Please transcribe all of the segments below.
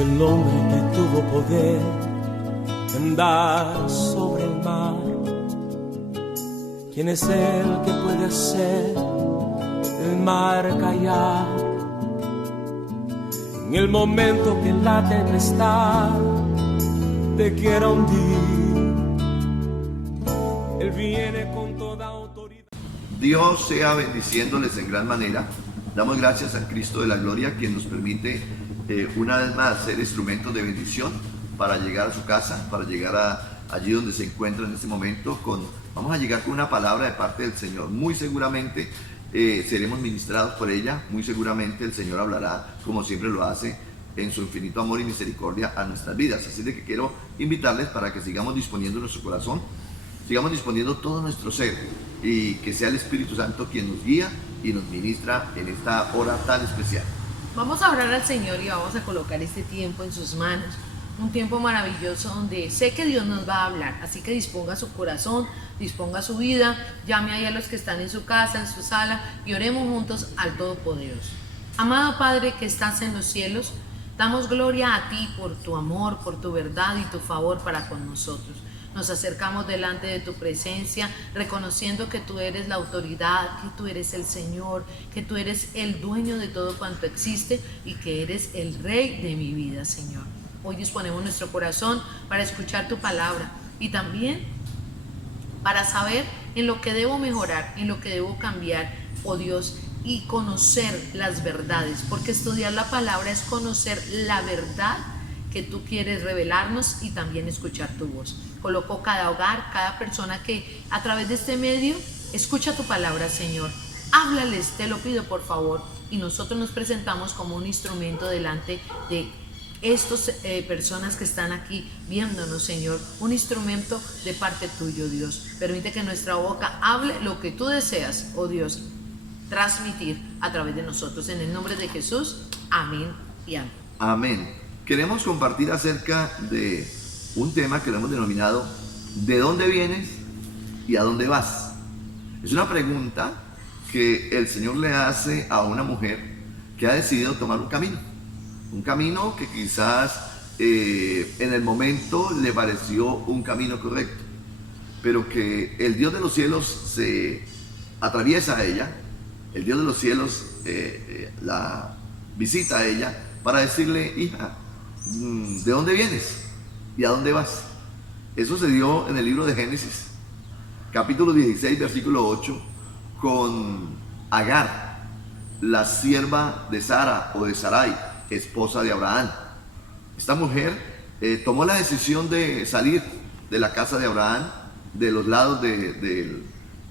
el hombre que tuvo poder en dar sobre el mar? ¿Quién es el que puede hacer el mar callar? En el momento que la tempestad te quiera hundir, Él viene con toda autoridad. Dios sea bendiciéndoles en gran manera. Damos gracias a Cristo de la Gloria, quien nos permite una vez más ser instrumentos de bendición para llegar a su casa, para llegar allí donde se encuentra en este momento. Vamos a llegar con una palabra de parte del Señor. Muy seguramente seremos ministrados por ella. Muy seguramente el Señor hablará, como siempre lo hace, en su infinito amor y misericordia a nuestras vidas. Así de que quiero invitarles para que sigamos disponiendo nuestro corazón, sigamos disponiendo todo nuestro ser, y que sea el Espíritu Santo quien nos guía y nos ministra en esta hora tan especial. Vamos a orar al Señor y vamos a colocar este tiempo en sus manos. Un tiempo maravilloso donde sé que Dios nos va a hablar. Así que disponga su corazón, disponga su vida. Llame ahí a los que están en su casa, en su sala, y oremos juntos al Todopoderoso. Amado Padre que estás en los cielos, damos gloria a ti por tu amor, por tu verdad y tu favor para con nosotros. Nos acercamos delante de tu presencia, reconociendo que tú eres la autoridad, que tú eres el Señor, que tú eres el dueño de todo cuanto existe y que eres el Rey de mi vida, Señor. Hoy disponemos nuestro corazón para escuchar tu palabra y también para saber en lo que debo mejorar, en lo que debo cambiar, oh Dios, y conocer las verdades, porque estudiar la palabra es conocer la verdad que tú quieres revelarnos y también escuchar tu voz. Coloco cada hogar, cada persona que a través de este medio escucha tu palabra, Señor. Háblales, te lo pido por favor, y nosotros nos presentamos como un instrumento delante de estas personas que están aquí viéndonos, Señor, un instrumento de parte tuyo, Dios. Permite que nuestra boca hable lo que tú deseas, oh Dios, transmitir a través de nosotros. En el nombre de Jesús, amén y amén. Amén. Queremos compartir acerca de un tema que lo hemos denominado ¿de dónde vienes y a dónde vas? Es una pregunta que el Señor le hace a una mujer que ha decidido tomar un camino que quizás en el momento le pareció un camino correcto, pero que el Dios de los cielos se atraviesa a ella, el Dios de los cielos la visita a ella para decirle: hija, ¿de dónde vienes y a dónde vas? Eso se dio en el libro de Génesis, capítulo 16, versículo 8, con Agar, la sierva de Sara o de Sarai, esposa de Abraham. Esta mujer tomó la decisión de salir de la casa de Abraham, de los lados de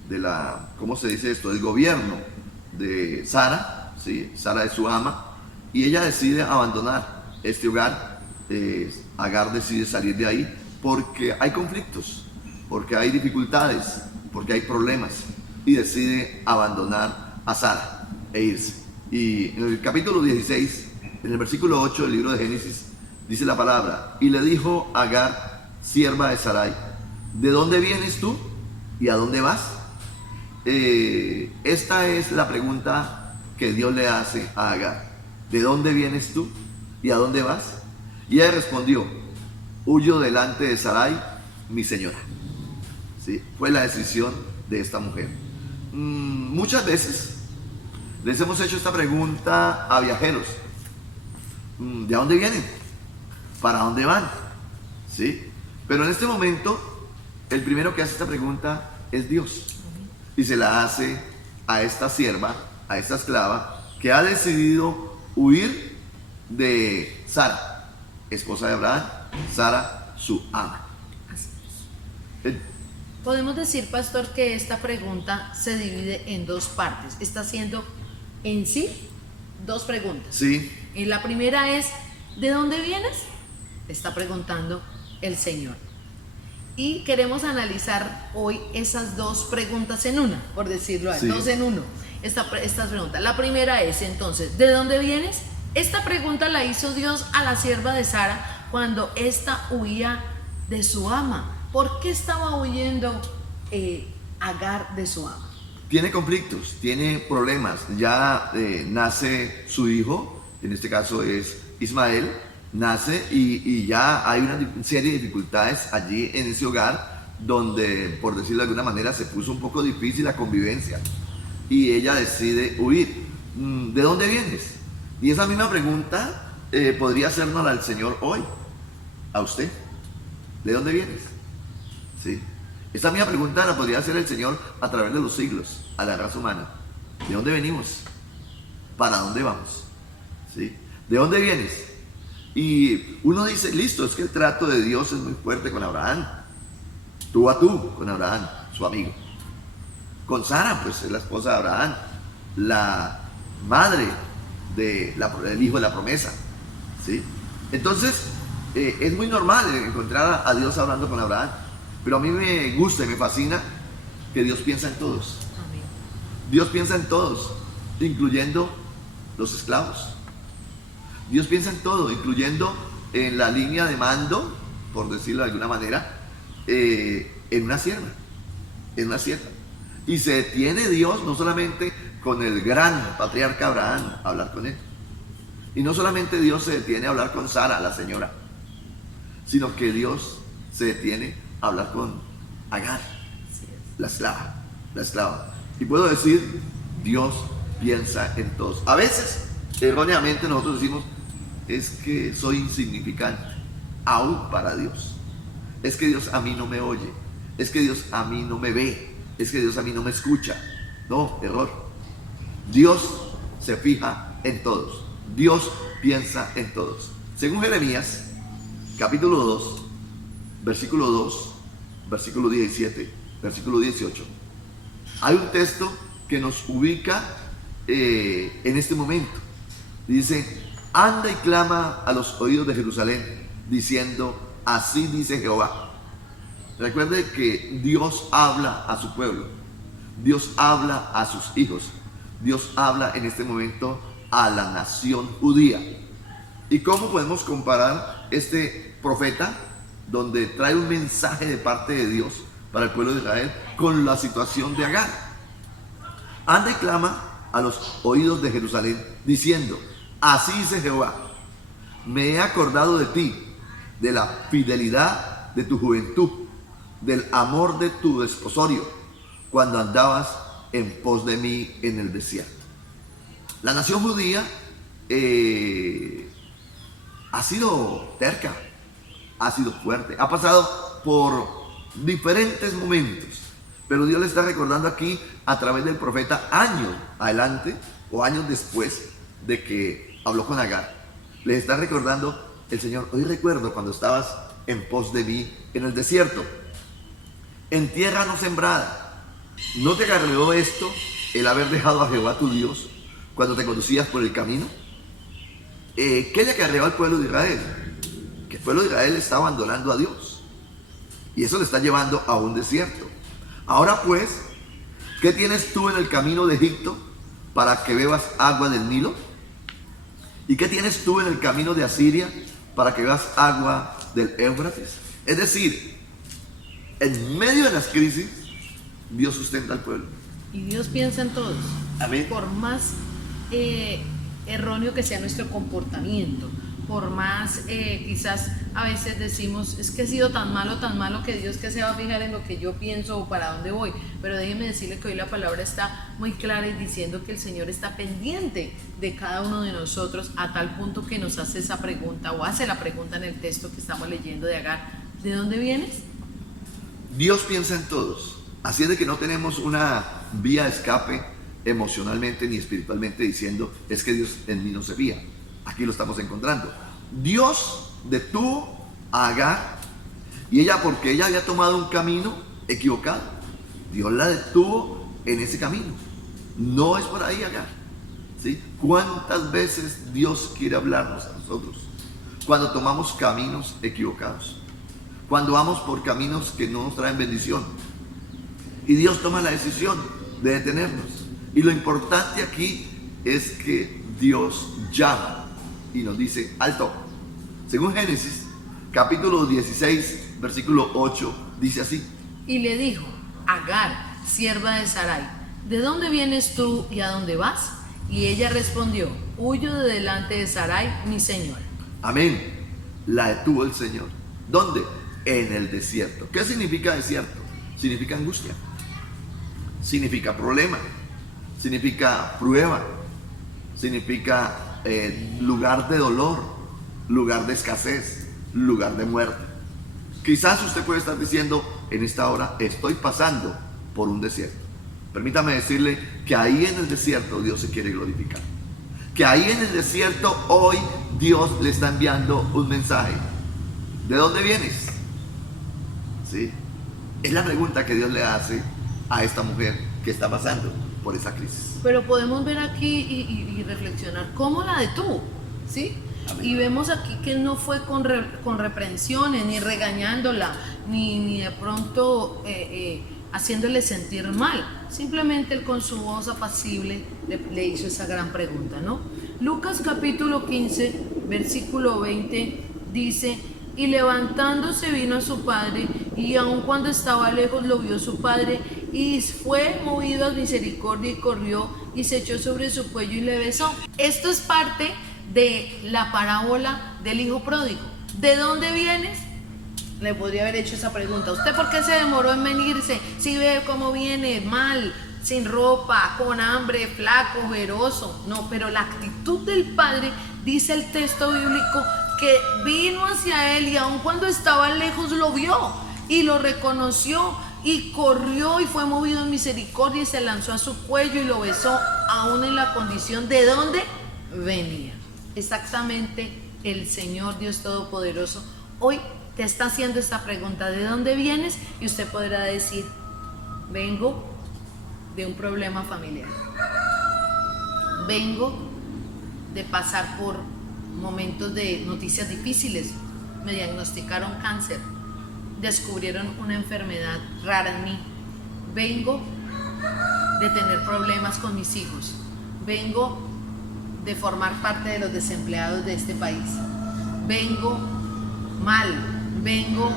la, ¿cómo se dice esto?, del gobierno de Sara, ¿sí? Sara es su ama, y ella decide abandonar este hogar. Agar decide salir de ahí porque hay conflictos, porque hay dificultades, porque hay problemas, y decide abandonar a Sara e irse. Y en el capítulo 16, en el versículo 8 del libro de Génesis, dice la palabra: y le dijo Agar, sierva de Sarai, ¿de dónde vienes tú y a dónde vas? Esta es la pregunta que Dios le hace a Agar: ¿de dónde vienes tú y a dónde vas? Y ella respondió: huyo delante de Sarai, mi señora. ¿Sí? Fue la decisión de esta mujer. Muchas veces les hemos hecho esta pregunta a viajeros: ¿de dónde vienen? ¿Para dónde van? ¿Sí? Pero en este momento, el primero que hace esta pregunta es Dios. Y se la hace a esta sierva, a esta esclava, que ha decidido huir de Sara, esposa de Abraham, Sara, su ama. Podemos decir, pastor, que esta pregunta se divide en dos partes. Está haciendo en sí dos preguntas. Sí. Y la primera es: ¿de dónde vienes? Está preguntando el Señor. Y queremos analizar hoy esas dos preguntas en una, por decirlo así, dos en uno. Estas preguntas. La primera es entonces: ¿de dónde vienes? Esta pregunta la hizo Dios a la sierva de Sara cuando ésta huía de su ama. ¿Por qué estaba huyendo Agar de su ama? Tiene conflictos, tiene problemas. Ya nace su hijo, en este caso es Ismael, nace y ya hay una serie de dificultades allí en ese hogar donde, por decirlo de alguna manera, se puso un poco difícil la convivencia y ella decide huir. ¿De dónde vienes? Y esa misma pregunta podría hacérnosla al Señor hoy, a usted. ¿De dónde vienes? ¿Sí? Esta misma pregunta la podría hacer el Señor a través de los siglos, a la raza humana. ¿De dónde venimos? ¿Para dónde vamos? ¿Sí? ¿De dónde vienes? Y uno dice, listo, es que el trato de Dios es muy fuerte con Abraham. Tú a tú con Abraham, su amigo. Con Sara, pues es la esposa de Abraham, la madre del hijo de la promesa. ¿Sí? Entonces, es muy normal encontrar a Dios hablando con Abraham. Pero a mí me gusta y me fascina que Dios piensa en todos. Amén. Dios piensa en todos, incluyendo los esclavos. Dios piensa en todo, incluyendo en la línea de mando, por decirlo de alguna manera, en una sierva. En una sierva. Y se detiene Dios no solamente con el gran patriarca Abraham a hablar con él. Y no solamente Dios se detiene a hablar con Sara, la señora, sino que Dios se detiene a hablar con Agar, la esclava. Y puedo decir, Dios piensa en todos. A veces, erróneamente, nosotros decimos, es que soy insignificante, aún para Dios. Es que Dios a mí no me oye, es que Dios a mí no me ve, es que Dios a mí no me escucha. No, error. Dios se fija en todos. Dios piensa en todos. Según Jeremías, capítulo 2, versículo 2, versículo 17, versículo 18. Hay un texto que nos ubica en este momento. Dice, anda y clama a los oídos de Jerusalén, diciendo, así dice Jehová. Recuerde que Dios habla a su pueblo. Dios habla a sus hijos. Dios habla en este momento a la nación judía. ¿Y cómo podemos comparar este profeta, donde trae un mensaje de parte de Dios para el pueblo de Israel, con la situación de Agar? Anda y clama a los oídos de Jerusalén, diciendo, así dice Jehová, me he acordado de ti, de la fidelidad de tu juventud, del amor de tu desposorio, cuando andabas en pos de mí en el desierto. La nación judía ha sido terca, ha sido fuerte, ha pasado por diferentes momentos, pero Dios le está recordando aquí a través del profeta años adelante o años después de que habló con Agar. Les está recordando el Señor, hoy recuerdo cuando estabas en pos de mí en el desierto, en tierra no sembrada. ¿No te acarreó esto el haber dejado a Jehová tu Dios cuando te conducías por el camino? ¿Qué le acarreó al pueblo de Israel? Que el pueblo de Israel está abandonando a Dios. Y eso le está llevando a un desierto. Ahora pues, ¿qué tienes tú en el camino de Egipto para que bebas agua del Nilo? ¿Y qué tienes tú en el camino de Asiria para que bebas agua del Éufrates? Es decir, en medio de las crisis, Dios sustenta al pueblo. Y Dios piensa en todos. Amén. Por más erróneo que sea nuestro comportamiento, por más quizás a veces decimos, es que he sido tan malo que Dios que se va a fijar en lo que yo pienso o para dónde voy. Pero déjeme decirle que hoy la palabra está muy clara y diciendo que el Señor está pendiente de cada uno de nosotros, a tal punto que nos hace esa pregunta, o hace la pregunta en el texto que estamos leyendo de Agar, ¿de dónde vienes? Dios piensa en todos. Así es de que no tenemos una vía de escape emocionalmente ni espiritualmente diciendo, es que Dios en mí no se fía. Aquí lo estamos encontrando. Dios detuvo a Agar y ella, porque ella había tomado un camino equivocado, Dios la detuvo en ese camino. No es por ahí, Agar. ¿Sí? ¿Cuántas veces Dios quiere hablarnos a nosotros cuando tomamos caminos equivocados? Cuando vamos por caminos que no nos traen bendición. Y Dios toma la decisión de detenernos. Y lo importante aquí es que Dios llama y nos dice, alto. Según Génesis, capítulo 16, versículo 8, dice así. Y le dijo, Agar, sierva de Sarai, ¿de dónde vienes tú y a dónde vas? Y ella respondió, huyo de delante de Sarai, mi señora. Amén. la detuvo el Señor. ¿Dónde? En el desierto. ¿Qué significa desierto? Significa angustia, significa problema, significa prueba, significa lugar de dolor, lugar de escasez, lugar de muerte. Quizás usted puede estar diciendo en esta hora, estoy pasando por un desierto. Permítame decirle que ahí en el desierto Dios se quiere glorificar. Que ahí en el desierto hoy Dios le está enviando un mensaje. ¿De dónde vienes? ¿Sí? Es la pregunta que Dios le hace a esta mujer que está pasando por esa crisis. Pero podemos ver aquí y reflexionar cómo la detuvo, ¿sí? Amén. Y vemos aquí que no fue con reprensiones, ni regañándola, ni de pronto haciéndole sentir mal. Simplemente él con su voz apacible le hizo esa gran pregunta, ¿no? Lucas capítulo 15, versículo 20 dice: y levantándose vino a su padre, y aun cuando estaba lejos lo vio su padre, y fue movido a misericordia, y corrió y se echó sobre su cuello y le besó. Esto es parte de la parábola del hijo pródigo. ¿De dónde vienes? Le podría haber hecho esa pregunta. ¿Usted por qué se demoró en venirse? Si ve cómo viene, mal, sin ropa, con hambre, flaco, ojeroso. No, pero la actitud del padre, dice el texto bíblico, que vino hacia él y aun cuando estaba lejos lo vio y lo reconoció y corrió y fue movido en misericordia y se lanzó a su cuello y lo besó, aún en la condición de dónde venía. Exactamente, el Señor Dios Todopoderoso hoy te está haciendo esta pregunta: ¿de dónde vienes? Y usted podrá decir: vengo de un problema familiar, vengo de pasar por momentos de noticias difíciles, me diagnosticaron cáncer, descubrieron una enfermedad rara en mí, vengo de tener problemas con mis hijos, vengo de formar parte de los desempleados de este país, vengo mal, vengo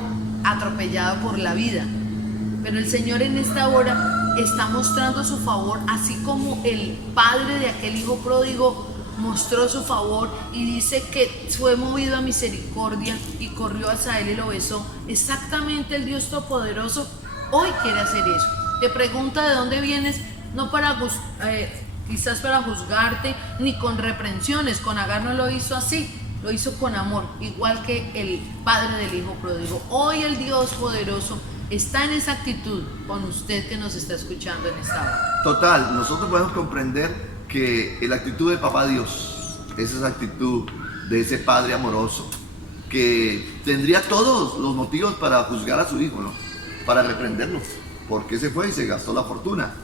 atropellado por la vida. Pero el Señor en esta hora está mostrando su favor, así como el padre de aquel hijo pródigo mostró su favor y dice que fue movido a misericordia y corrió hacia él y lo besó. Exactamente, el Dios Todopoderoso hoy quiere hacer eso. Te pregunta de dónde vienes, no para quizás para juzgarte, ni con reprensiones. Con Agar no lo hizo así, lo hizo con amor, igual que el padre del hijo pródigo. Hoy el Dios poderoso está en esa actitud con usted que nos está escuchando en esta hora. Total, nosotros podemos comprender que la actitud del papá Dios es esa actitud de ese padre amoroso que tendría todos los motivos para juzgar a su hijo, ¿no? Para reprenderlo, porque se fue y se gastó la fortuna.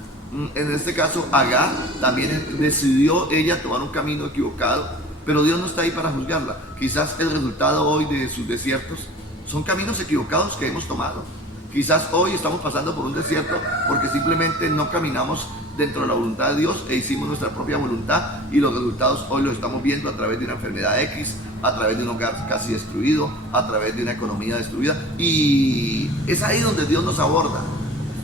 En este caso, Agar también decidió ella tomar un camino equivocado, pero Dios no está ahí para juzgarla. Quizás el resultado hoy de sus desiertos son caminos equivocados que hemos tomado. Quizás hoy estamos pasando por un desierto porque simplemente no caminamos dentro de la voluntad de Dios e hicimos nuestra propia voluntad, y los resultados hoy los estamos viendo a través de una enfermedad X, a través de un hogar casi destruido, a través de una economía destruida. Y es ahí donde Dios nos aborda,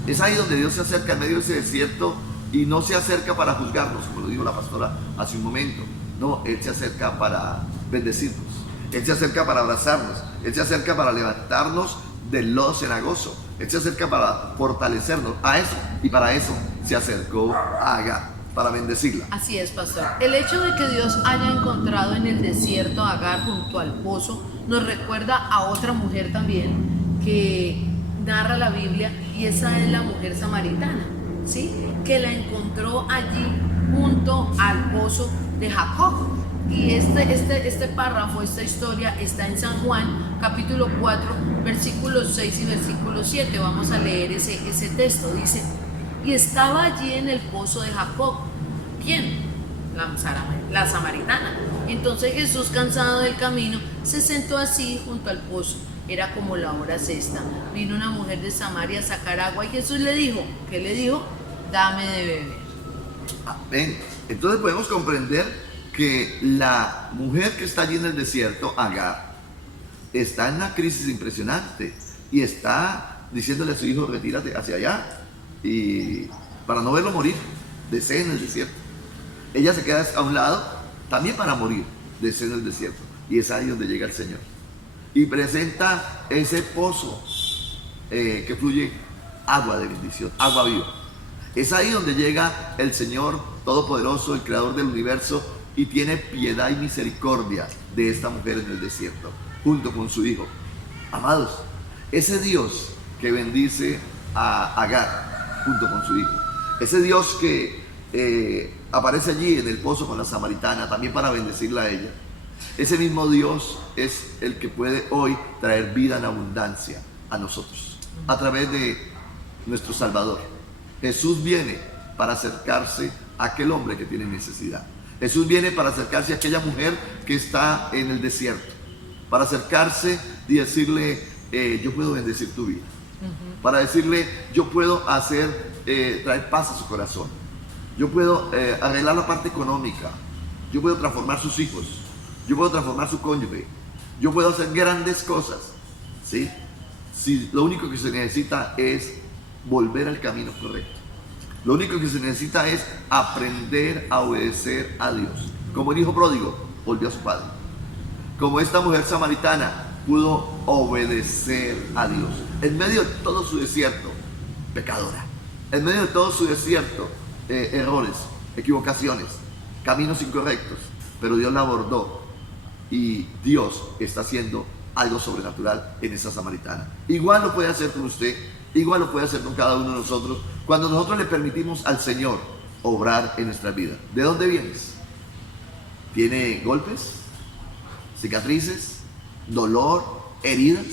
es ahí donde Dios se acerca en medio de ese desierto, y no se acerca para juzgarnos, como lo dijo la pastora hace un momento. No, Él se acerca para bendecirnos, Él se acerca para abrazarnos, Él se acerca para levantarnos del lodo cenagoso, Él se acerca para fortalecernos. A eso, y para eso se acercó a Agar, para bendecirla. Así es, pastor. El hecho de que Dios haya encontrado en el desierto a Agar junto al pozo nos recuerda a otra mujer también que narra la Biblia, y esa es la mujer samaritana, ¿sí? Que la encontró allí junto al pozo de Jacob. Y este párrafo, esta historia está en San Juan, capítulo 4, versículos 6 y versículo 7. Vamos a leer ese texto. Dice: y estaba allí en el pozo de Jacob. ¿Quién? La samaritana. Entonces Jesús, cansado del camino, se sentó así junto al pozo. Era como la hora sexta. Vino una mujer de Samaria a sacar agua y Jesús le dijo, ¿qué le dijo? Dame de beber. Amén. Entonces podemos comprender que la mujer que está allí en el desierto, Agar, está en una crisis impresionante y está diciéndole a su hijo: retírate hacia allá, y para no verlo morir de sed en el desierto. Ella se queda a un lado también para morir de sed en el desierto, y es ahí donde llega el Señor. y presenta ese pozo que fluye agua de bendición, agua viva. Es ahí donde llega el Señor Todopoderoso, el Creador del universo, y tiene piedad y misericordia de esta mujer en el desierto, junto con su hijo. Amados, ese Dios que bendice a Agar junto con su hijo, ese Dios que aparece allí en el pozo con la samaritana, también para bendecirla a ella, ese mismo Dios es el que puede hoy traer vida en abundancia a nosotros, a través de nuestro Salvador. Jesús viene para acercarse a aquel hombre que tiene necesidad. Jesús viene para acercarse a aquella mujer que está en el desierto, para acercarse y decirle, yo puedo bendecir tu vida. Para decirle, yo puedo traer paz a su corazón. Yo puedo arreglar la parte económica. Yo puedo transformar sus hijos. Yo puedo transformar su cónyuge. Yo puedo hacer grandes cosas. ¿Sí? Si lo único que se necesita es volver al camino correcto. Lo único que se necesita es aprender a obedecer a Dios. Como el hijo pródigo volvió a su padre. Como esta mujer samaritana pudo obedecer a Dios. En medio de todo su desierto, pecadora. En medio de todo su desierto, errores, equivocaciones, caminos incorrectos. Pero Dios la abordó y Dios está haciendo algo sobrenatural en esa samaritana. Igual lo puede hacer con usted, igual lo puede hacer con cada uno de nosotros, cuando nosotros le permitimos al Señor obrar en nuestra vida. ¿De dónde vienes? ¿Tiene golpes? ¿Cicatrices? ¿Dolor? ¿Heridas?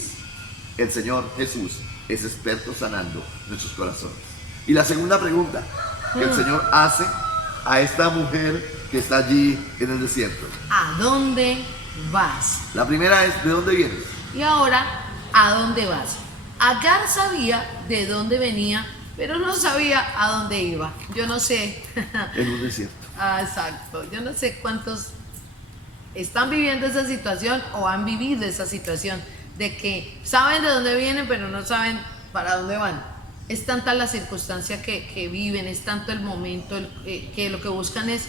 El Señor Jesús es experto sanando nuestros corazones. Y la segunda pregunta que el Señor hace a esta mujer que está allí en el desierto: ¿a dónde vas? La primera es, ¿de dónde vienes? Y ahora, ¿a dónde vas? Agar sabía de dónde venía, pero no sabía a dónde iba. Yo no sé. En un desierto. Exacto. Yo no sé cuántos están viviendo esa situación o han vivido esa situación de que saben de dónde vienen, pero no saben para dónde van. Es tanta la circunstancia que viven, es tanto el momento que lo que buscan es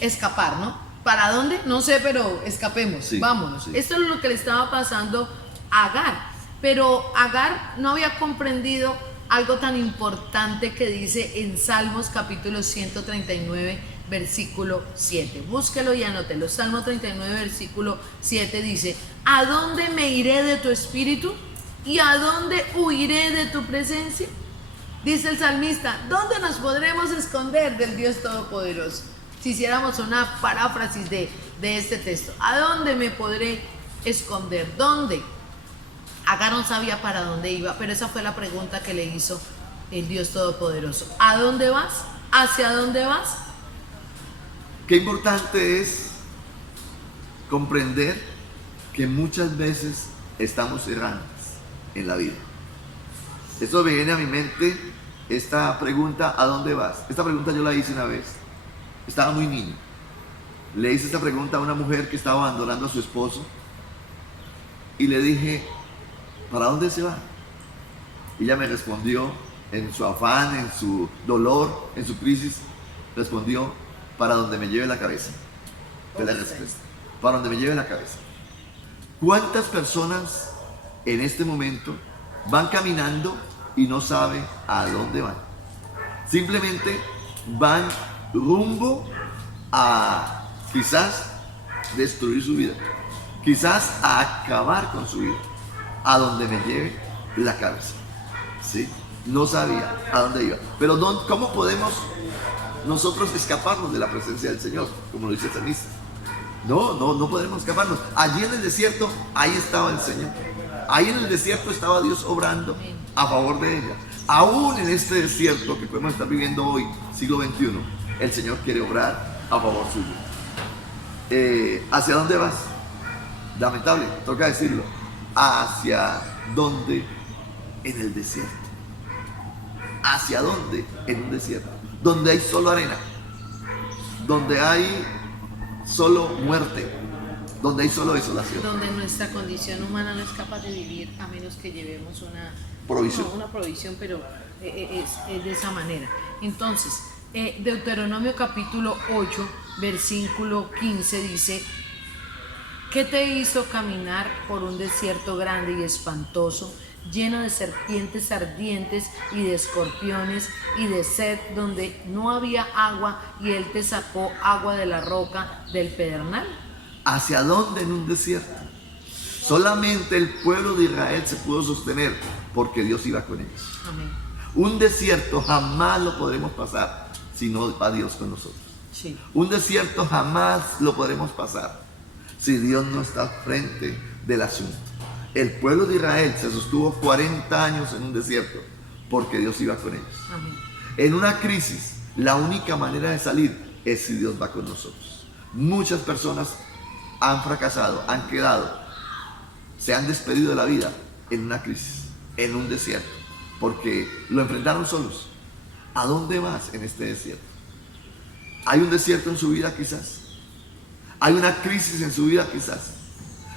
escapar, ¿no? ¿Para dónde? No sé, pero escapemos, sí, vámonos. Sí. Esto es lo que le estaba pasando a Agar. Pero Agar no había comprendido algo tan importante que dice en Salmos capítulo 139, versículo 7. Búsquelo y anótelo. Salmo 39, versículo 7 dice: ¿a dónde me iré de tu espíritu? ¿Y a dónde huiré de tu presencia? Dice el salmista: ¿dónde nos podremos esconder del Dios Todopoderoso? Si hiciéramos una paráfrasis de este texto, ¿a dónde me podré esconder? ¿Dónde? Agar no sabía para dónde iba, pero esa fue la pregunta que le hizo el Dios Todopoderoso. ¿A dónde vas? ¿Hacia dónde vas? Qué importante es comprender que muchas veces estamos errantes en la vida. Eso me viene a mi mente, esta pregunta: ¿a dónde vas? Esta pregunta yo la hice una vez. Estaba muy niño. Le hice esta pregunta a una mujer que estaba abandonando a su esposo y le dije: ¿para dónde se va? Y ella me respondió, en su afán, en su dolor, en su crisis, respondió: para donde me lleve la cabeza. Fue la respuesta: para donde me lleve la cabeza. ¿Cuántas personas en este momento van caminando y no saben a dónde van? Simplemente van rumbo a quizás destruir su vida, quizás a acabar con su vida, a donde me lleve la cabeza. ¿Sí? No sabía a dónde iba. Pero ¿cómo podemos nosotros escaparnos de la presencia del Señor? Como lo dice el salmista. No podemos escaparnos. Allí en el desierto, ahí estaba el Señor. Ahí en el desierto estaba Dios obrando a favor de ella. Aún en este desierto que podemos estar viviendo hoy, siglo XXI, el Señor quiere obrar a favor suyo. ¿Hacia dónde vas? Lamentable, toca decirlo. ¿Hacia dónde? En el desierto. ¿Hacia dónde? En un desierto. Donde hay solo arena. Donde hay solo muerte. Donde hay solo desolación. Donde nuestra condición humana no es capaz de vivir a menos que llevemos una provisión. No, una provisión, pero es de esa manera. Entonces, Deuteronomio capítulo 8, versículo 15 dice ¿Qué te hizo caminar por un desierto grande y espantoso, lleno de serpientes ardientes y de escorpiones y de sed, donde no había agua y Él te sacó agua de la roca del pedernal? ¿Hacia dónde en un desierto? Solamente el pueblo de Israel se pudo sostener porque Dios iba con ellos. Amén. Un desierto jamás lo podremos pasar si no va Dios con nosotros. Sí. Un desierto jamás lo podremos pasar si Dios no está al frente del asunto. El pueblo de Israel se sostuvo 40 años en un desierto porque Dios iba con ellos. Amén. En una crisis, la única manera de salir es si Dios va con nosotros. Muchas personas han fracasado, han quedado, se han despedido de la vida en una crisis, en un desierto, porque lo enfrentaron solos. ¿A dónde vas en este desierto? ¿Hay un desierto en su vida quizás? ¿Hay una crisis en su vida quizás?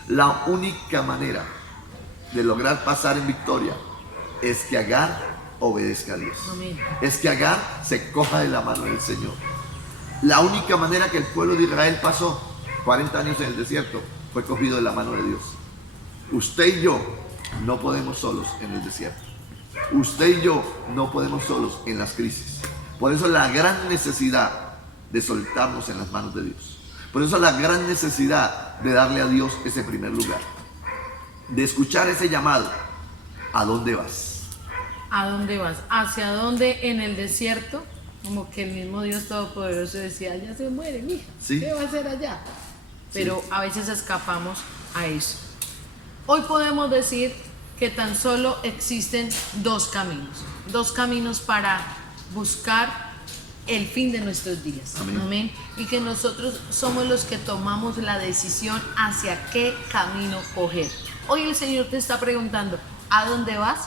La única manera de lograr pasar en victoria es que Agar obedezca a Dios. Amén. Es que Agar se coja de la mano del Señor. La única manera que el pueblo de Israel pasó 40 años en el desierto fue cogido de la mano de Dios. Usted y yo no podemos solos en el desierto. Usted y yo no podemos solos en las crisis. Por eso la gran necesidad de soltarnos en las manos de Dios. Por eso la gran necesidad de darle a Dios ese primer lugar. De escuchar ese llamado. ¿A dónde vas? ¿A dónde vas? ¿Hacia dónde en el desierto? Como que el mismo Dios Todopoderoso decía, ya se muere, mija. Sí. ¿Qué va a hacer allá? Pero a veces escapamos a eso. Hoy podemos decir que tan solo existen dos caminos para buscar el fin de nuestros días. Amén. Amén. Y que nosotros somos los que tomamos la decisión hacia qué camino coger. Hoy el Señor te está preguntando, ¿a dónde vas?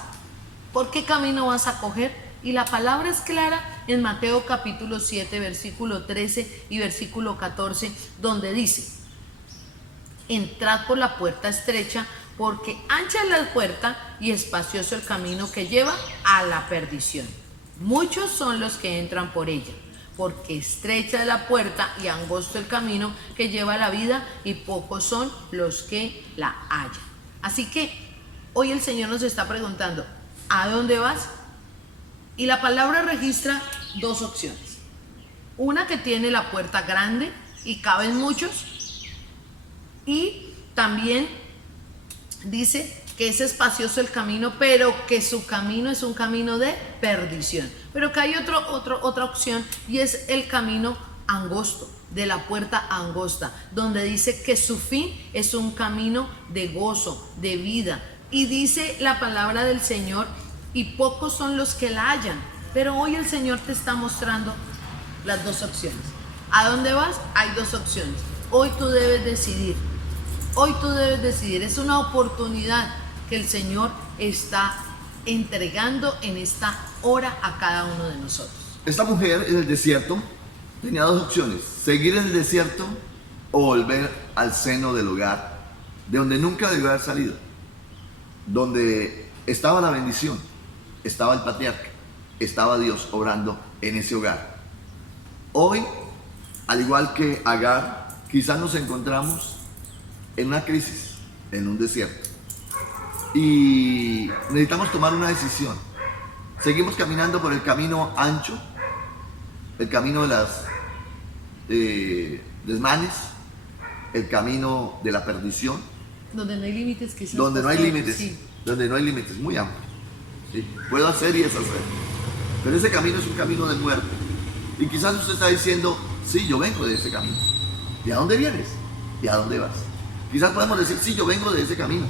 ¿Por qué camino vas a coger? Y la palabra es clara en Mateo capítulo 7, versículo 13 y versículo 14, donde dice, entrad por la puerta estrecha, porque ancha es la puerta y espacioso el camino que lleva a la perdición. Muchos son los que entran por ella, porque estrecha es la puerta y angosto el camino que lleva a la vida, y pocos son los que la hallan. Así que hoy el Señor nos está preguntando, ¿a dónde vas? Y la palabra registra dos opciones. Una que tiene la puerta grande y caben muchos, y también dice que es espacioso el camino, pero que su camino es un camino de perdición. Pero que hay otra opción, y es el camino angosto, de la puerta angosta, donde dice que su fin es un camino de gozo, de vida. Y dice la palabra del Señor, y pocos son los que la hallan. Pero hoy el Señor te está mostrando las dos opciones. ¿A dónde vas? Hay dos opciones. Hoy tú debes decidir. Hoy tú debes decidir. Es una oportunidad que el Señor está entregando en esta hora a cada uno de nosotros. Esta mujer en el desierto tenía dos opciones: seguir en el desierto o volver al seno del hogar, de donde nunca debió haber salido, donde estaba la bendición, estaba el patriarca, estaba Dios obrando en ese hogar. Hoy, al igual que Agar, quizás nos encontramos en una crisis, en un desierto, y necesitamos tomar una decisión. Seguimos caminando por el camino ancho, el camino de las desmanes, el camino de la perdición, donde no hay límites, quizás. donde no hay límites, sí. donde no hay límites, muy amplio. ¿Sí? Puedo hacer y deshacer, pero ese camino es un camino de muerte. Y quizás usted está diciendo, sí, yo vengo de ese camino. ¿Y a dónde vienes? ¿Y a dónde vas? Quizás podemos decir, sí, yo vengo de ese camino,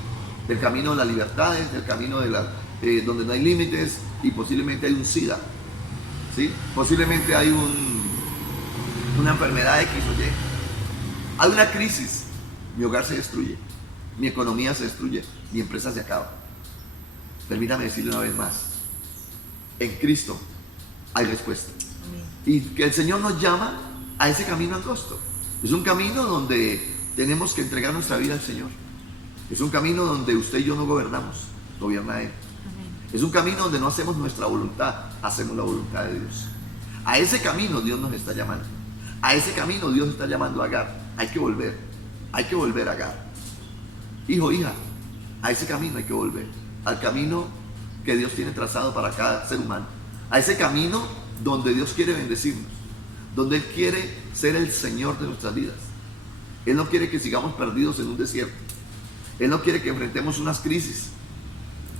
del camino de las libertades, del camino de donde no hay límites, y posiblemente hay un SIDA, ¿sí? Posiblemente hay una enfermedad X o Y. Hay una crisis, mi hogar se destruye, mi economía se destruye, mi empresa se acaba. Permítame decirle una vez más, en Cristo hay respuesta. Y que el Señor nos llama a ese camino angosto. Es un camino donde tenemos que entregar nuestra vida al Señor. Es un camino donde usted y yo no gobernamos, gobierna Él. Es un camino donde no hacemos nuestra voluntad, hacemos la voluntad de Dios. A ese camino Dios nos está llamando. A ese camino Dios está llamando a Agar. Hay que volver a Agar. hijo, hija, a ese camino hay que volver, al camino que Dios tiene trazado para cada ser humano, a ese camino donde Dios quiere bendecirnos, donde Él quiere ser el Señor de nuestras vidas. Él no quiere que sigamos perdidos en un desierto. Él no quiere que enfrentemos unas crisis.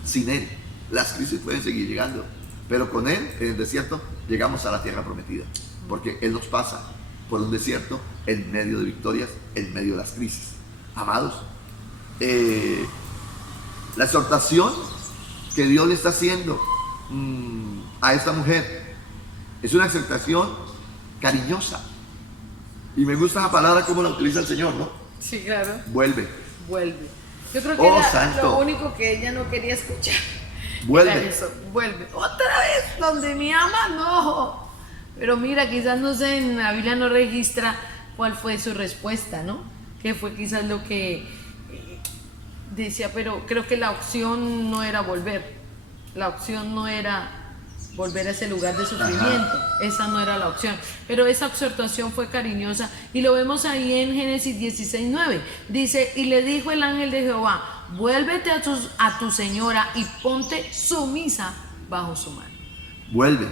Sin Él, las crisis pueden seguir llegando, pero con Él, en el desierto, llegamos a la tierra prometida, porque Él nos pasa por un desierto en medio de victorias, en medio de las crisis. Amados, la exhortación que Dios le está haciendo a esta mujer es una exhortación cariñosa. Y me gusta la palabra como la utiliza el Señor, ¿no? Sí, claro. Vuelve. Vuelve. Yo creo que Oh, era santo. lo único que ella no quería escuchar. Vuelve. Era eso, vuelve. Otra vez, donde mi ama, no. Pero mira, quizás no sé, en la Biblia no registra cuál fue su respuesta, ¿no? Que fue quizás lo que decía, pero creo que la opción no era volver. La opción no era volver a ese lugar de sufrimiento. Ajá. Esa no era la opción. Pero esa exhortación fue cariñosa y lo vemos ahí en Génesis 16:9. Dice, y le dijo el ángel de Jehová, vuélvete a tu señora y ponte sumisa bajo su mano. Vuelve.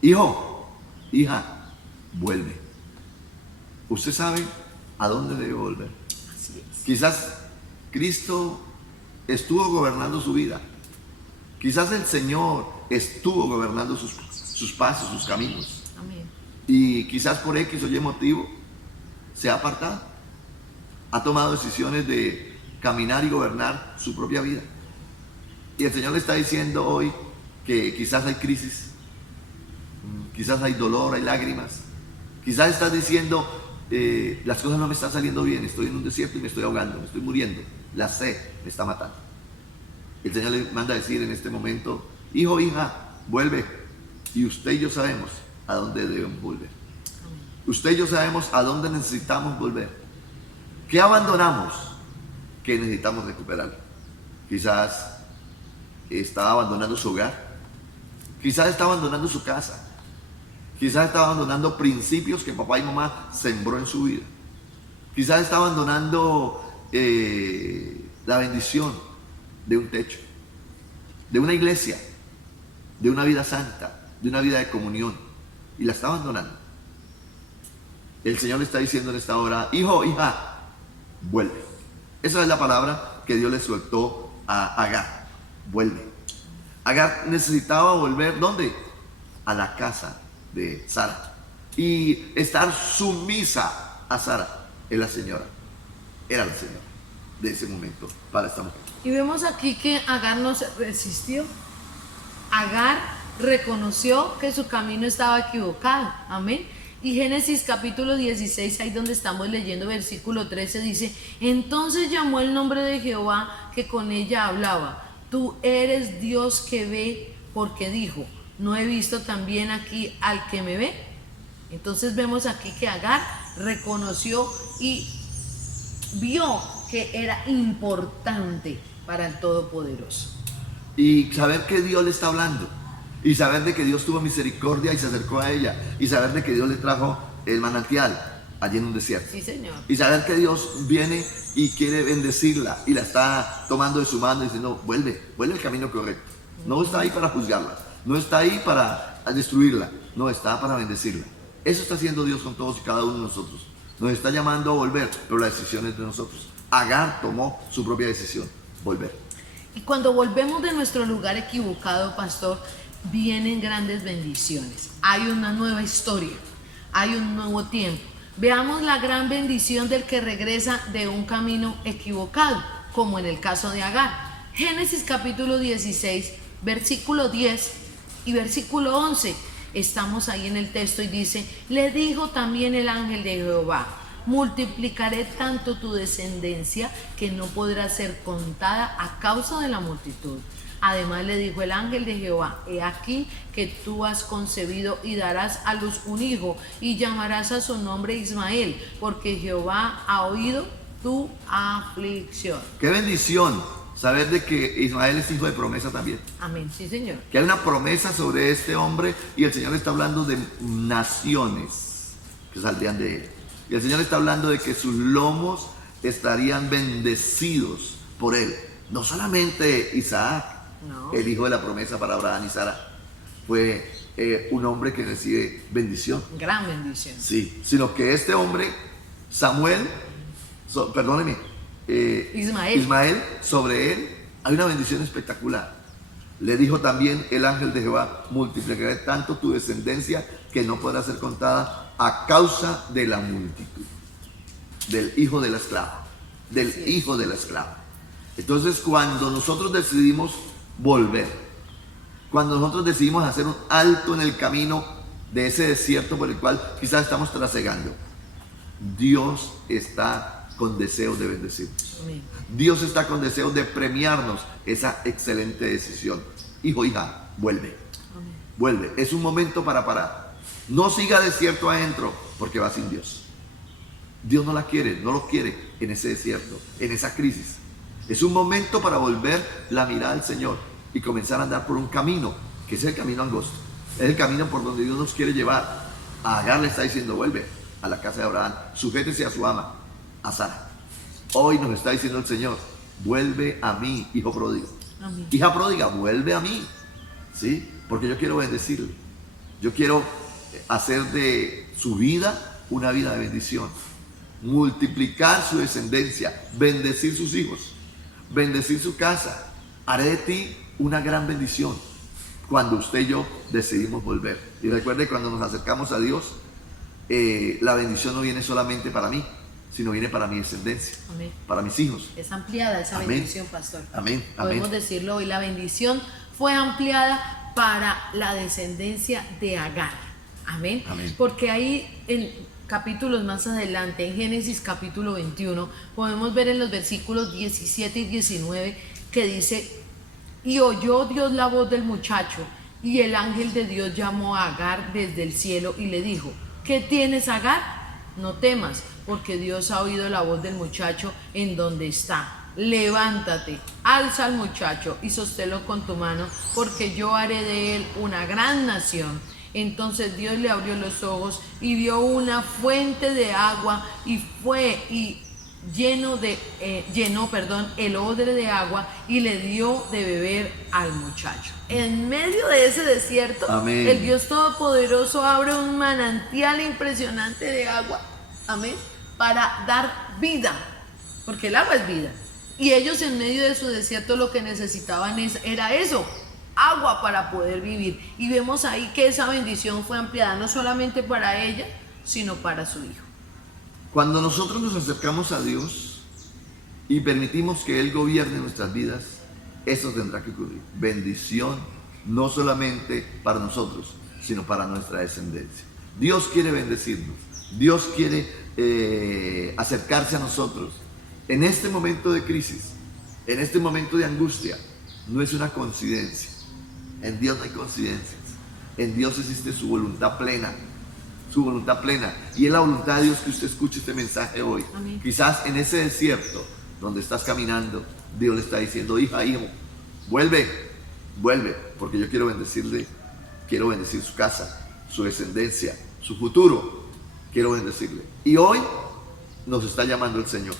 Hijo, hija, vuelve. Usted sabe a dónde debe volver. Así es. Quizás Cristo estuvo gobernando su vida. Quizás el Señor estuvo gobernando sus pasos, sus caminos. Amén. Y quizás por X o Y motivo se ha apartado. Ha tomado decisiones de caminar y gobernar su propia vida. Y el Señor le está diciendo hoy que quizás hay crisis, quizás hay dolor, hay lágrimas. Quizás estás diciendo, las cosas no me están saliendo bien, estoy en un desierto y me estoy ahogando, me estoy muriendo, la sed me está matando. El Señor le manda a decir en este momento, hijo, hija, vuelve. Y usted y yo sabemos a dónde debemos volver. Usted y yo sabemos a dónde necesitamos volver. ¿Qué abandonamos? ¿Qué necesitamos recuperar? Quizás está abandonando su hogar. Quizás está abandonando su casa. Quizás está abandonando principios que papá y mamá sembró en su vida. Quizás está abandonando la bendición de un techo, de una iglesia, de una vida santa, de una vida de comunión, y la está abandonando. El Señor le está diciendo en esta hora, hijo, hija, vuelve. Esa es la palabra que Dios le soltó a Agar, vuelve. Agar necesitaba volver, ¿dónde? A la casa de Sara, y estar sumisa a Sara. Es la señora, era la señora de ese momento para esta mujer. Y vemos aquí que Agar no se resistió. Agar reconoció que su camino estaba equivocado. Amén. Y Génesis capítulo 16, ahí donde estamos leyendo versículo 13, dice, entonces llamó el nombre de Jehová que con ella hablaba. Tú eres Dios que ve, porque dijo, ¿no he visto también aquí al que me ve? Entonces vemos aquí que Agar reconoció y vio que era importante para el Todopoderoso. Y saber que Dios le está hablando, y saber de que Dios tuvo misericordia y se acercó a ella, y saber de que Dios le trajo el manantial allí en un desierto. Sí, Señor. Y saber que Dios viene y quiere bendecirla y la está tomando de su mano y diciendo, vuelve al camino correcto. No está ahí para juzgarla, no está ahí para destruirla, no, está para bendecirla. Eso está haciendo Dios con todos y cada uno de nosotros. Nos está llamando a volver, pero la decisión es de nosotros. Agar tomó su propia decisión, volver. Y cuando volvemos de nuestro lugar equivocado, pastor, vienen grandes bendiciones. Hay una nueva historia, hay un nuevo tiempo. Veamos la gran bendición del que regresa de un camino equivocado, como en el caso de Agar. Génesis capítulo 16, versículo 10 y versículo 11. Estamos ahí en el texto y dice, le dijo también el ángel de Jehová, multiplicaré tanto tu descendencia que no podrá ser contada a causa de la multitud. Además le dijo el ángel de Jehová, he aquí que tú has concebido y darás a luz un hijo y llamarás a su nombre Ismael, porque Jehová ha oído tu aflicción. ¡Qué bendición! Saber de que Ismael es hijo de promesa también. Amén, sí, Señor. Que hay una promesa sobre este hombre y el Señor está hablando de naciones que saldrían de él. Y el Señor está hablando de que sus lomos estarían bendecidos por él. No solamente Isaac, No. el hijo de la promesa para Abraham y Sara, fue un hombre que recibe bendición. Gran bendición. Sí, sino que este hombre, Samuel, perdóneme, Ismael, sobre él hay una bendición espectacular. Le dijo también el ángel de Jehová: multiplicaré tanto tu descendencia que no podrá ser contada a causa de la multitud. Del hijo de la esclava. Del Sí. hijo de la esclava. Entonces, cuando nosotros decidimos volver, cuando nosotros decidimos hacer un alto en el camino de ese desierto por el cual quizás estamos trasegando, Dios está con deseos de bendecirnos. Amén. Dios está con deseos de premiarnos esa excelente decisión. Hijo, hija, vuelve. Amén. Vuelve. Es un momento para parar. No siga desierto adentro porque va sin Dios. Dios no la quiere, no lo quiere en ese desierto, en esa crisis. Es un momento para volver la mirada al Señor y comenzar a andar por un camino, que es el camino angosto. Es el camino por donde Dios nos quiere llevar. A Agar le está diciendo: vuelve a la casa de Abraham, sujétese a su ama, a Sara. Hoy nos está diciendo el Señor: vuelve a mí, hijo pródigo. Amén. Hija pródiga, vuelve a mí. ¿Sí? Porque yo quiero bendecirle. Yo quiero hacer de su vida una vida de bendición. Multiplicar su descendencia, bendecir sus hijos, bendecir su casa. Haré de ti una gran bendición cuando usted y yo decidimos volver. Y recuerde, cuando nos acercamos a Dios, la bendición no viene solamente para mí, sino viene para mi descendencia, Amén. para mis hijos. Es ampliada esa Amén. bendición, pastor. Amén, Podemos amén. decirlo hoy, la bendición fue ampliada para la descendencia de Agar. Amén. Amén. Porque ahí en capítulos más adelante, en Génesis capítulo 21, podemos ver en los versículos 17 y 19 que dice: y oyó Dios la voz del muchacho, y el ángel de Dios llamó a Agar desde el cielo y le dijo: ¿qué tienes, Agar? No temas, porque Dios ha oído la voz del muchacho en donde está. Levántate, alza al muchacho y sosténlo con tu mano, porque yo haré de él una gran nación. Entonces Dios le abrió los ojos y vio una fuente de agua, y fue y llenó el odre de agua y le dio de beber al muchacho. En medio de ese desierto, Amén. el Dios Todopoderoso abre un manantial impresionante de agua, amén, para dar vida, porque el agua es vida. Y ellos, en medio de su desierto, lo que necesitaban era eso: agua para poder vivir. Y vemos ahí que esa bendición fue ampliada no solamente para ella, sino para su hijo. Cuando nosotros nos acercamos a Dios y permitimos que Él gobierne nuestras vidas, eso tendrá que ocurrir. Bendición no solamente para nosotros, sino para nuestra descendencia. Dios quiere bendecirnos. Dios quiere acercarse a nosotros. En este momento de crisis, en este momento de angustia, no es una coincidencia. En Dios no hay coincidencias. En Dios existe su voluntad plena. Su voluntad plena. Y es la voluntad de Dios que usted escuche este mensaje hoy. Amén. Quizás en ese desierto donde estás caminando, Dios le está diciendo: hija, hijo, vuelve, vuelve, porque yo quiero bendecirle. Quiero bendecir su casa, su descendencia, su futuro. Quiero bendecirle. Y hoy nos está llamando el Señor.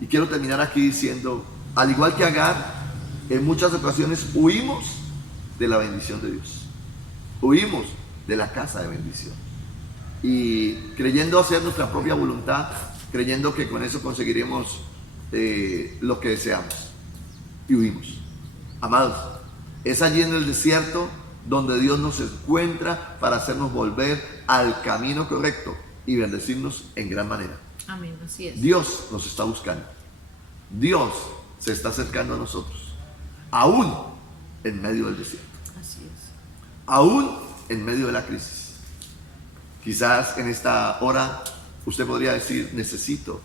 Y quiero terminar aquí diciendo: al igual que Agar, en muchas ocasiones huimos de la bendición de Dios. Huimos de la casa de bendición. Y creyendo hacer nuestra propia voluntad, creyendo que con eso conseguiremos lo que deseamos. Y huimos. Amados, es allí en el desierto donde Dios nos encuentra para hacernos volver al camino correcto y bendecirnos en gran manera. Amén, así es. Dios nos está buscando. Dios se está acercando a nosotros, aún en medio del desierto, Así es. aún en medio de la crisis. Quizás en esta hora usted podría decir: necesito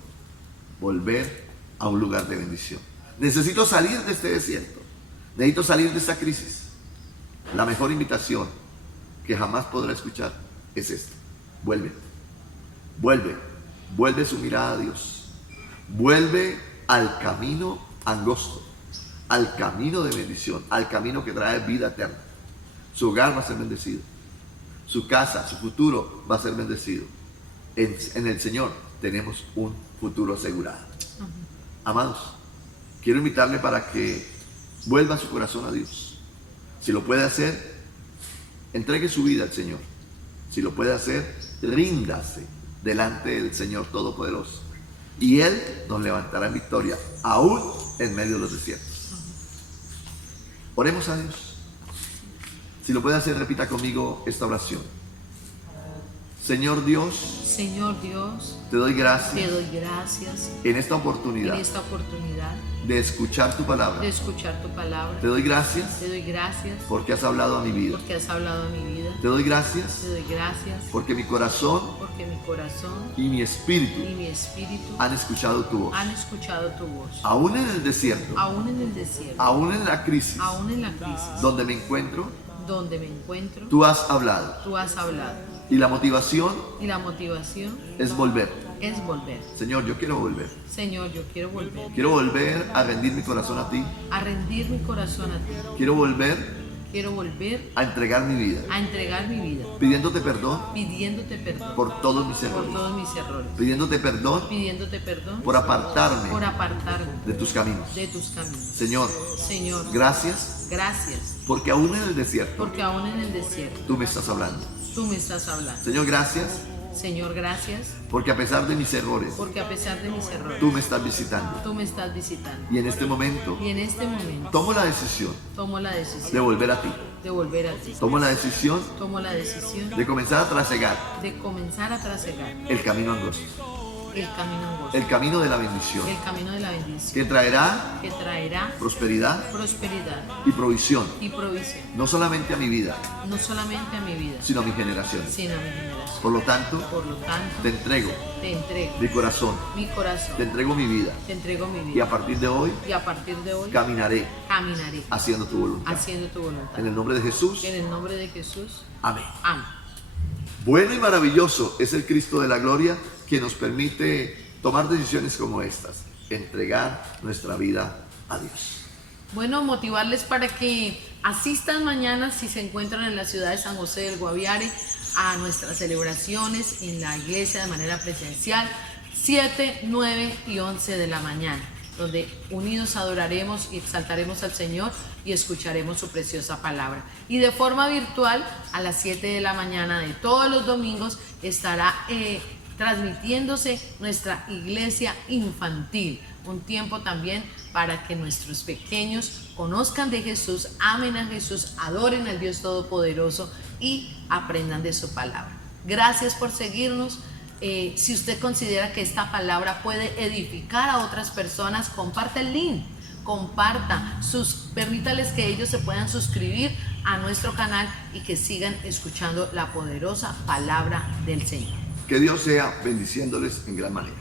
volver a un lugar de bendición. Necesito salir de este desierto. Necesito salir de esta crisis. La mejor invitación que jamás podrá escuchar es esta: vuelve, vuelve, vuelve su mirada a Dios. Vuelve al camino angosto, al camino de bendición, al camino que trae vida eterna. Su hogar va a ser bendecido. Su casa, su futuro va a ser bendecido. En el Señor tenemos un futuro asegurado. Amados, quiero invitarle para que vuelva su corazón a Dios. Si lo puede hacer, entregue su vida al Señor. Si lo puede hacer, ríndase delante del Señor Todopoderoso. Y Él nos levantará en victoria, aún en medio de los desiertos. Oremos a Dios. Si lo puede hacer, repita conmigo esta oración. Señor Dios, Señor Dios, te doy gracias te doy gracias en esta en oportunidad esta oportunidad de escuchar tu palabra. de escuchar tu palabra. Te doy gracias Te doy gracias porque has hablado a mi vida. porque has hablado a mi vida. Te doy gracias Te doy gracias porque mi corazón porque mi corazón y mi espíritu y mi espíritu han escuchado tu voz. han escuchado tu voz. Aún en el desierto, Aún en el desierto, aún en la crisis aún en la crisis donde me encuentro, donde me encuentro, tú has hablado. tú has hablado. Y la motivación Y la motivación es volver. es volver. Señor, yo quiero volver. Señor, yo quiero volver Quiero volver a rendir mi corazón a ti. a rendir mi corazón a ti. Quiero volver Quiero volver a entregar mi vida, a entregar mi vida, pidiéndote perdón pidiéndote perdón por todos mis por errores, todos mis errores, pidiéndote perdón pidiéndote perdón por apartarme por apartarme de tus caminos. de tus caminos. Señor, Señor, gracias gracias, porque aún en el desierto porque aún en el desierto tú me estás hablando. tú me estás hablando. Señor, gracias Señor, gracias, porque a pesar de mis errores porque a pesar de mis errores, tú me estás visitando. tú me estás visitando. Y en este momento Y en este momento tomo la decisión tomo la de decisión volver a ti. de volver a ti. Tomo la decisión Tomo la decisión de comenzar a trasegar de comenzar a trasegar el camino angosto, el camino angosto, el camino de la bendición, el camino de la bendición, que traerá que traerá prosperidad prosperidad y provisión, y provisión, no solamente a mi vida, no solamente a mi vida, sino a mi generación. sino a mi generación. Por lo tanto, Por lo tanto, te entrego te entrego mi corazón, mi corazón, te entrego mi vida, te entrego mi y a vida. partir de hoy Y a partir de hoy caminaré caminaré haciendo tu voluntad. haciendo tu voluntad. En el nombre de Jesús, En el nombre de Jesús. amén. Amén. Bueno y maravilloso es el Cristo de la gloria que nos permite tomar decisiones como estas, entregar nuestra vida a Dios. Bueno, motivarles para que asistan mañana, si se encuentran en la ciudad de San José del Guaviare, a nuestras celebraciones en la iglesia de manera presencial, 7, 9 y 11 de la mañana, donde unidos adoraremos y exaltaremos al Señor y escucharemos su preciosa palabra. Y de forma virtual, a las 7 de la mañana de todos los domingos, estará transmitiéndose nuestra iglesia infantil, un tiempo también para que nuestros pequeños conozcan de Jesús, amen a Jesús, adoren al Dios Todopoderoso y aprendan de su palabra. Gracias por seguirnos. Si usted considera que esta palabra puede edificar a otras personas, comparte el link, comparta, permítales que ellos se puedan suscribir a nuestro canal y que sigan escuchando la poderosa palabra del Señor. Que Dios sea bendiciéndoles en gran manera.